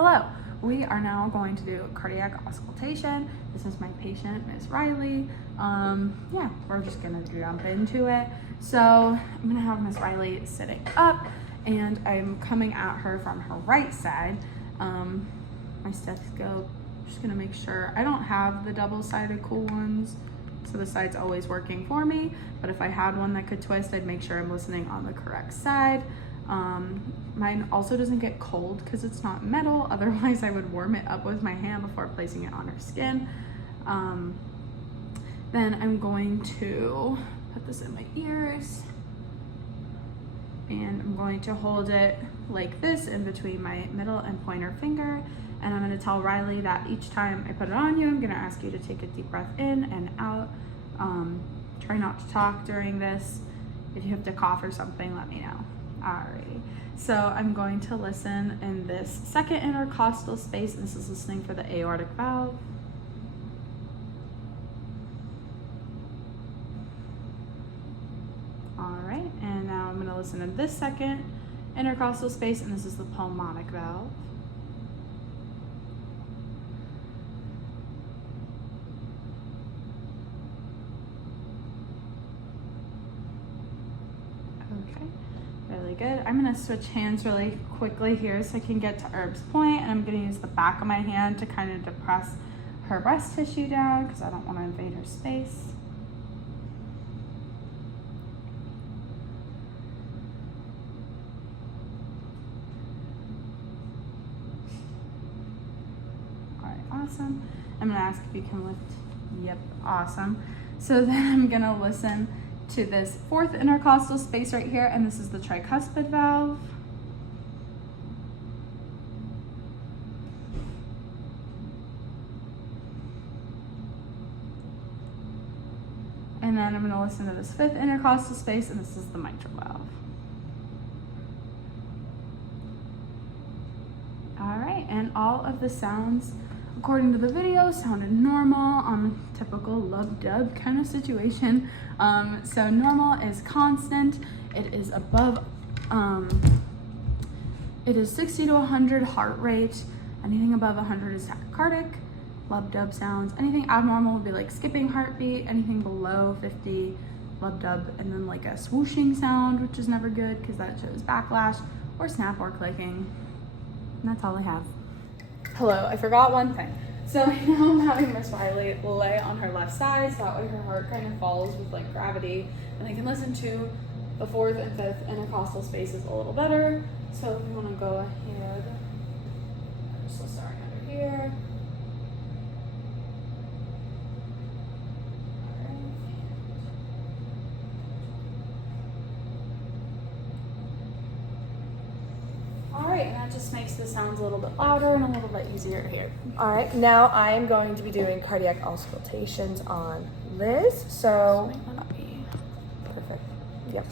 Hello, we are now going to do cardiac auscultation. This is my patient, Miss Riley. Yeah, we're just gonna jump into it. So I'm gonna have Miss Riley sitting up and I'm coming at her from her right side. My stethoscope, just gonna make sure I don't have the double-sided cool ones, so the side's always working for me, but if I had one that could twist, I'd make sure I'm listening on the correct side. Mine also doesn't get cold because it's not metal, otherwise I would warm it up with my hand before placing it on her skin. Then I'm going to put this in my ears and I'm going to hold it like this in between my middle and pointer finger, and I'm going to tell Riley that each time I put it on you, I'm going to ask you to take a deep breath in and out. Try not to talk during this. If you have to cough or something, let me know. Alrighty, so I'm going to listen in this second intercostal space, and this is listening for the aortic valve. Alright, and now I'm going to listen in this second intercostal space, and this is the pulmonic valve. Okay, really good. I'm gonna switch hands really quickly here so I can get to Herb's point, and I'm gonna use the back of my hand to kind of depress her breast tissue down because I don't want to invade her space. All right, awesome. I'm gonna ask if you can lift. Yep, awesome. So then I'm gonna listen to this fourth intercostal space right here, and this is the tricuspid valve. And then I'm going to listen to this fifth intercostal space, and this is the mitral valve. All right, and all of the sounds according to the video sounded normal, typical lub-dub kind of situation. So normal is constant. It is above, it is 60 to 100 heart rate. Anything above 100 is tachycardic. Lub-dub sounds. Anything abnormal would be like skipping heartbeat. Anything below 50, lub-dub, and then like a swooshing sound, which is never good because that shows backlash, or snap or clicking. And that's all I have. Hello, I forgot one thing. So now I'm having Miss Riley lay on her left side, so that way her heart kind of follows with like gravity, and I can listen to the fourth and fifth intercostal spaces a little better. So if you want to go ahead, I'm just starting under here. And that just makes the sounds a little bit louder and a little bit easier to hear. All right, now I am going to be doing cardiac auscultations on Liz. So perfect. Yep.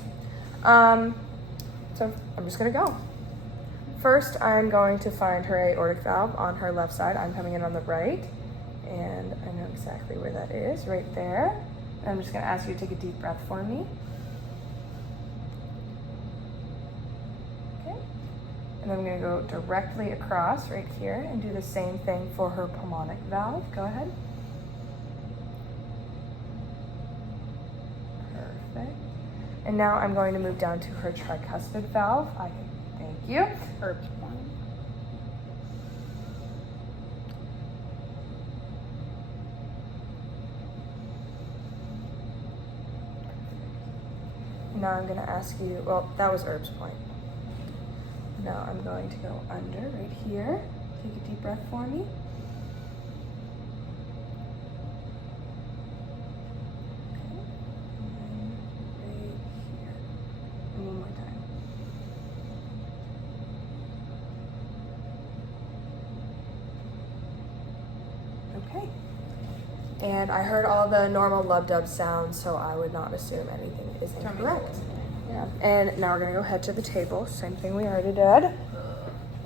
So I'm just gonna go. First, I'm going to find her aortic valve on her left side. I'm coming in on the right, and I know exactly where that is, right there. And I'm just gonna ask you to take a deep breath for me. And then I'm going to go directly across right here and do the same thing for her pulmonic valve. Go ahead. Perfect. And now I'm going to move down to her tricuspid valve. Thank you. Herb's point. Now I'm going to ask you, well, that was Herb's point. Now I'm going to go under right here. Take a deep breath for me. Okay. And right here. And one more time. Okay. And I heard all the normal lub-dub sounds, so I would not assume anything is incorrect. Yeah. And now we're gonna go head to the table. Same thing we already did.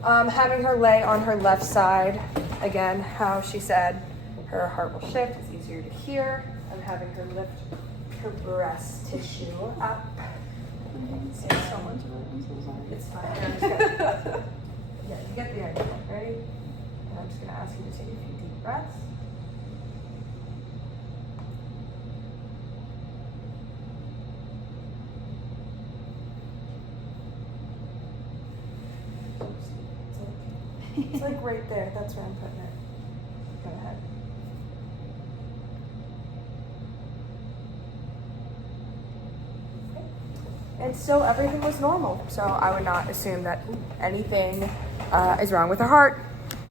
Having her lay on her left side. Again, how she said her heart will shift. It's easier to hear. I'm having her lift her breast tissue up. Say so much of it. I'm so sorry. It's fine. Yeah, you get the idea. Ready? okay? And I'm just gonna ask you to take a few deep breaths. It's like right there. That's where I'm putting it. Go ahead. Okay. And still everything was normal. So I would not assume that anything is wrong with the heart.